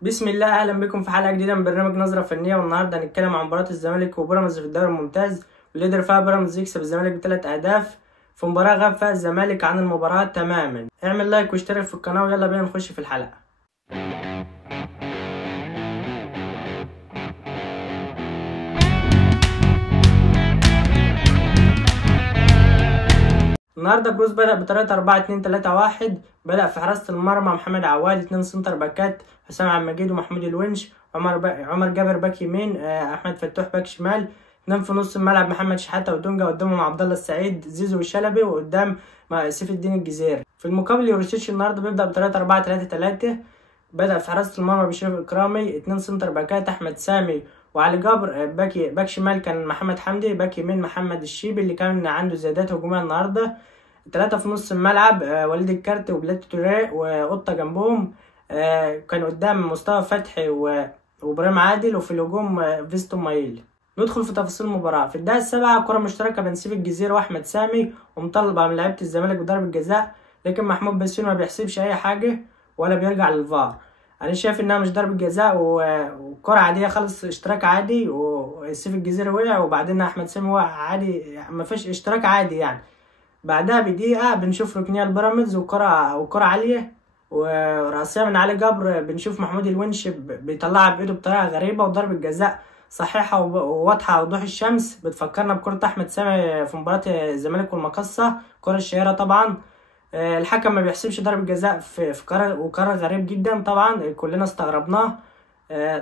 بسم الله، اهلا بكم في حلقه جديده من برنامج نظره فنيه. والنهارده هنتكلم عن مباراه الزمالك وبيراميدز في الدوري الممتاز، واللي قدر فيها بيراميدز يكسب الزمالك ب3 اهداف في مباراه غاب فيها الزمالك عن المباراه تماما. اعمل لايك واشترك في القناه ويلا بينا نخش في الحلقه. النهارده الجوز بدأ بطريقة 4-2-3-1. بدأ في حراسة المرمى محمد عواد، 2 سنتر باكات حسام عبد المجيد ومحمود الونش، عمر جابر باك يمين، أحمد فتوح باك شمال. 2 في نص الملعب محمد شحاتة ودونجا، قدامهم عبد الله السعيد زيزو والشلبي، وقدام سيف الدين الجزيري. في المقابل يورشيتش النهارده بيبدأ بطريقة 4-3-3. بدأ في حراسة المرمى بشريف إكرامي، 2 سنتر باكات أحمد سامي وعلي جبر. باك شمال كان محمد حمدي، باك يمين محمد الشيبي اللي كان عنده زيادات هجومية النهارده. 3 في نص الملعب وليد الكارت وبلاد توريه وقطة جنبهم. كان قدام مصطفى فتحي وابراهيم عادل، وفي الهجوم فيستو مايلي. ندخل في تفاصيل المباراة. في الدقيقة 7 كرة مشتركة بين سيف الجزيرة وأحمد سامي، ومطلبة من لعيبة الزمالك بضربة جزاء، لكن محمود بسيون ما بيحسبش أي حاجة ولا بيرجع للفار. أنا شايف إنها مش ضربة جزاء وكرة عادية خالص، اشتراك عادي، وسيف الجزيرة وقع وبعدين أحمد سامي وقع عادي، ما فيش اشتراك عادي يعني. بعدها بدقيقة بنشوف ركنية البيراميدز وكرة عالية ورأسية من علي جبر. بنشوف محمود الونش بيطلعها بإيده بطريقة غريبة، وضربة جزاء صحيحة وواضحة وضوح الشمس. بتفكرنا بكرة أحمد سامي في مباراة الزمالك والمقصة، كرة الشهيرة طبعا. الحكم ما بيحسبش ضربة جزاء في قرار غريب جدا طبعا، كلنا استغربناه.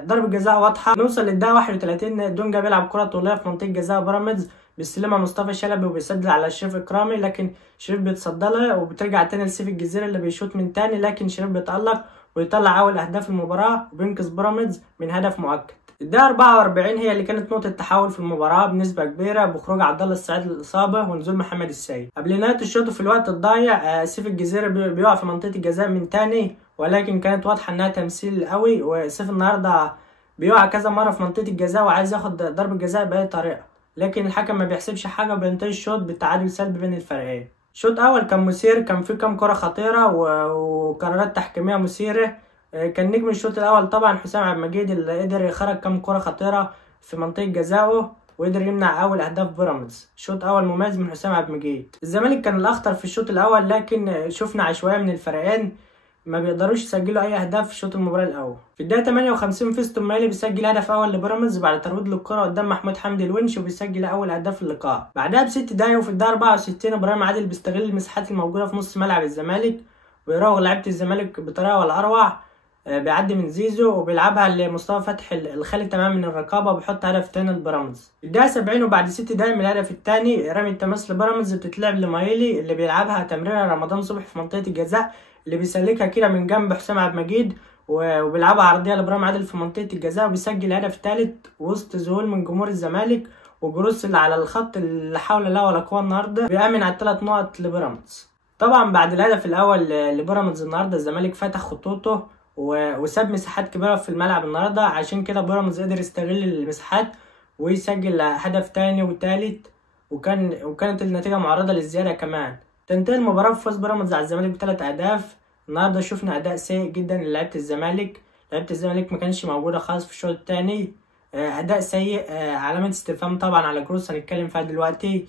ضربة جزاء واضحة. نوصل للدقيقة 31، دونجا بيلعب كرة طولية في منطقة جزاء بيراميدز، بيستلمها مصطفى شلبي وبيسدد على شريف إكرامي، لكن شريف بيتصدى لها وبترجع تاني لسيف الجزيرة اللي بيشوط من تاني، لكن شريف بيتألق ويطلع أول أهداف المباراة وبينقذ بيراميدز من هدف مؤكد. الدقيقة 44 هي اللي كانت نقطة تحول في المباراة بنسبة كبيرة، بخروج عبد الله السعيد للإصابة ونزول محمد السيد. قبل نهاية الشوط في الوقت الضايع سيف الجزيرة بيقع في منطقة الجزاء من تاني، ولكن كانت واضحة إنها تمثيل قوي. وسيف النهاردة بيقع كذا مرة في منطقة الجزاء وعايز ياخد ضربة جزاء بأي طريقة، لكن الحكم ما بيحسبش حاجة وبينتهي الشوط بالتعادل سلبي بين الفريقين. الشوط أول كان مثير، كان فيه كام كرة خطيرة وقرارات تحكيمية مثيرة. كان نجم الشوط الأول طبعا حسام عبد المجيد، اللي قدر يخرج كام كرة خطيرة في منطقة جزاؤه وقدر يمنع أول أهداف بيراميدز. شوط أول مميز من حسام عبد المجيد. الزمالك كان الأخطر في الشوط الأول، لكن شفنا عشوائية من الفريقين، ما بيقدروش يسجلوا اي اهداف في شوط المباراه الاول. في الدقيقه 58 فيستون مايلي بيسجل هدف اول لبيراميدز بعد ترويض للكره قدام محمود حمدي الونش، وبيسجل اول اهداف اللقاء. بعدها ب6 دقايق وفي الدقيقه 64 ابراهيم عادل بيستغل المساحات الموجوده في نص ملعب الزمالك ويراوغ لعيبه الزمالك بطريقه ولا اروع. بيعدي من زيزو وبيلعبها لمصطفى فتحي الخالي تماما من الرقابه، وبيحط هدف تاني لبيراميدز. الدقيقه 70 وبعد 6 دقايق من الهدف الثاني رمي التماس لبيراميدز بتتلعب لمايلي، اللي بيلعبها تمريره رمضان صبحي في منطقه الجزاء، اللي بيسلكها كده من جنب حسام عبد المجيد وبيلعبها عرضيه لابراهيم عادل في منطقه الجزاء، وبيسجل الهدف الثالث وسط ذهول من جمهور الزمالك وجروس اللي على الخط اللي حول لا ولا قوه النهارده، بيأمن على ال3 نقط لبيراميدز. طبعا بعد الهدف الاول لبيراميدز النهارده الزمالك فتح خطوطه وساب مساحات كبيره في الملعب النهارده، عشان كده بيراميدز قدر يستغل المساحات ويسجل هدف تاني وتالت، وكانت النتيجه معرضه للزياده كمان. تنتهي المباراة بفوز بيراميدز على الزمالك ب3 أهداف. النهارده شفنا أداء سيء جدا لعيبة الزمالك. لعيبة الزمالك ما كانش موجودة خالص في الشوط الثاني. أداء سيء، علامة استفهام طبعا على جروس هنتكلم فيها دلوقتي.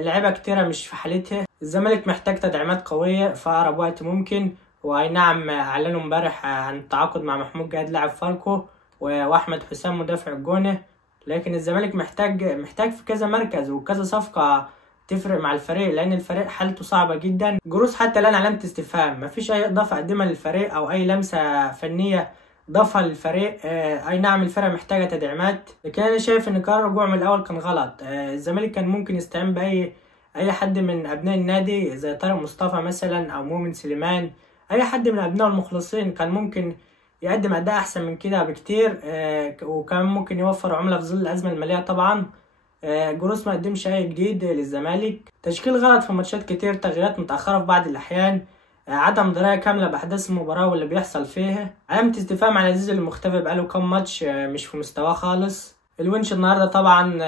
لعيبة كتيرة مش في حالتها. الزمالك محتاج تدعيمات قوية في أقرب وقت ممكن. وأي نعم أعلنوا امبارح عن التعاقد مع محمود جهاد لاعب فاركو وأحمد حسام مدافع الجونة، لكن الزمالك محتاج في كذا مركز وكذا صفقة تفرق مع الفريق، لان الفريق حالته صعبه جدا. جروس حتى الان علامه استفهام، مفيش اي اضافه قدمها للفريق او اي لمسه فنيه ضافها للفريق. اي نعم الفرقه محتاجه تدعيمات، لكن انا شايف ان قرار الرجوع من الاول كان غلط. الزمالك كان ممكن يستعين باي حد من ابناء النادي زي طارق مصطفى مثلا او مؤمن سليمان. اي حد من ابناء المخلصين كان ممكن يقدم اداء احسن من كده بكتير، وكان ممكن يوفر عمله في ظل الازمه الماليه طبعا. جروس ما قدمش اي جديد للزمالك. تشكيل غلط في ماتشات كتير، تغييرات متاخره في بعض الاحيان، عدم درايه كامله باحداث المباراه واللي بيحصل فيها. علامه استفهام على زيزو المختفي بقاله كام ماتش مش في مستواه خالص. الونش النهارده طبعا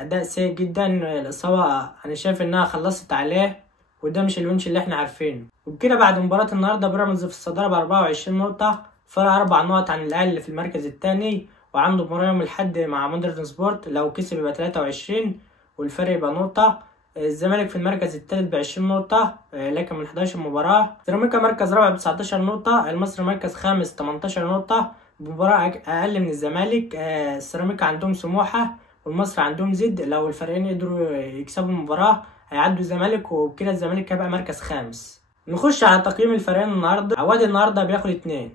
اداء سيء جدا. الاصابه انا شايف انها خلصت عليه، وده مش الونش اللي احنا عارفينه. وبكده بعد مباراه النهارده بيراميدز في الصداره ب 24 نقطه، فرق 4 نقط عن الاهلي اللي في المركز الثاني، وعنده مباراة يوم الاحد مع مودرن سبورت، لو كسب يبقى 23 والفرق يبقى نقطة. الزمالك في المركز الثالث ب20 نقطة لكن من 11 مباراة. سيراميكا مركز رابع ب19 نقطة. المصري مركز خامس 18 نقطة بمباراة أقل من الزمالك. السيراميكا عندهم سموحة والمصري عندهم زد، لو الفريقين قدروا يكسبوا المباراة هيعدوا الزمالك، وبكده الزمالك هيبقى مركز خامس. نخش على تقييم الفريقين النهاردة. عواد النهاردة بياخد 2،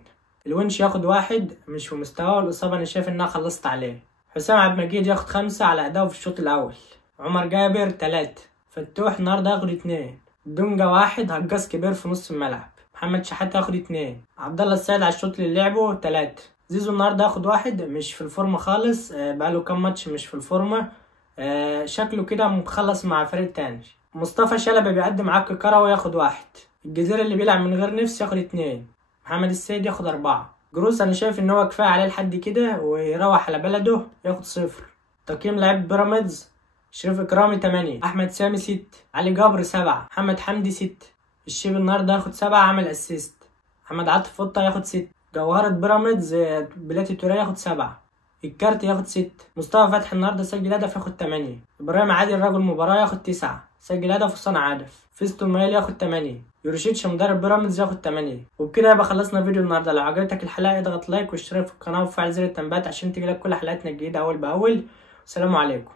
الونش ياخد 1، مش في مستواه، والإصابة أنا شايف إنها خلصت عليه. حسام عبد المجيد ياخد 5 على أداؤه في الشوط الأول. عمر جابر 3. فتوح النهارده ياخد 2. دونجا 1 هجاص كبير في نص الملعب. محمد شحاتة ياخد 2. عبد الله السيد على الشوط اللي لعبه 3. زيزو النهارده ياخد 1، مش في الفورمه خالص، بقاله كام ماتش مش في الفورمه، شكله كده مخلص مع فريق تاني. مصطفى شلبي بيقدم عك كروي ياخد 1. الجزيرة اللي بيلعب من غير نفس ياخد 2. محمد السيد ياخد 4. جروس انا شايف ان هو كفايه عليه لحد كده ويروح على بلده ياخد 0. تقييم لعيب بيراميدز: شريف اكرامي 8، احمد سامي 6، علي جبر 7، محمد حمدي 6. الشيب النهارده ياخد 7 عمل اسيست. محمد عاطف فطه ياخد 6. جوهرة بيراميدز بلاتي توريه ياخد 7. الكارت ياخد 6. مصطفى فتحي النهارده سجل هدف ياخد 8. ابراهيم عادل رجل مباراه ياخد 9، سجل هدف وصنع هدف. فيستون مايل ياخد 8. يوروشيتش مدرب بيراميدز ياخد 8. وبكده يبقى خلصنا فيديو النهارده. لو عجبتك الحلقه اضغط لايك واشترك في القناه وفعل زر التنبيهات عشان تجيلك كل حلقاتنا الجديده اول باول. والسلام عليكم.